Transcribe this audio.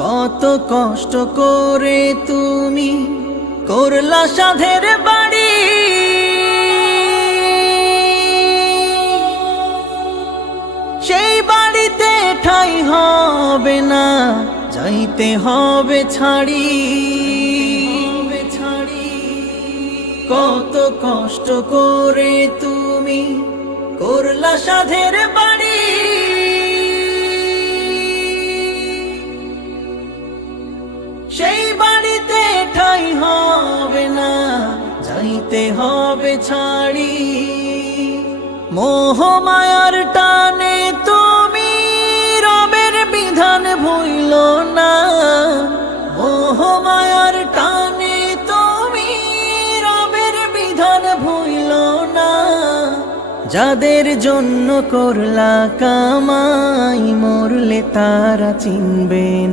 কত কষ্ট করে তুমি করলা সাধের বাড়ি, সেই বাড়িতে ঠাঁই হবে না, যাইতে হবে ছাড়ি। কত কষ্ট করে তুমি করলা সাধের বাড়ি, সেই বাড়িতে ঠাঁই হবে না, যাইতে হবে ছাড়ি। মোহ মায়ার টানে তুমি রবের বিধান ভুইল না, মোহ মায়ার টানে তুমি রবের বিধান ভুইল না। যাদের জন্য করলা কামাই, মরলে তারা চিনবেন।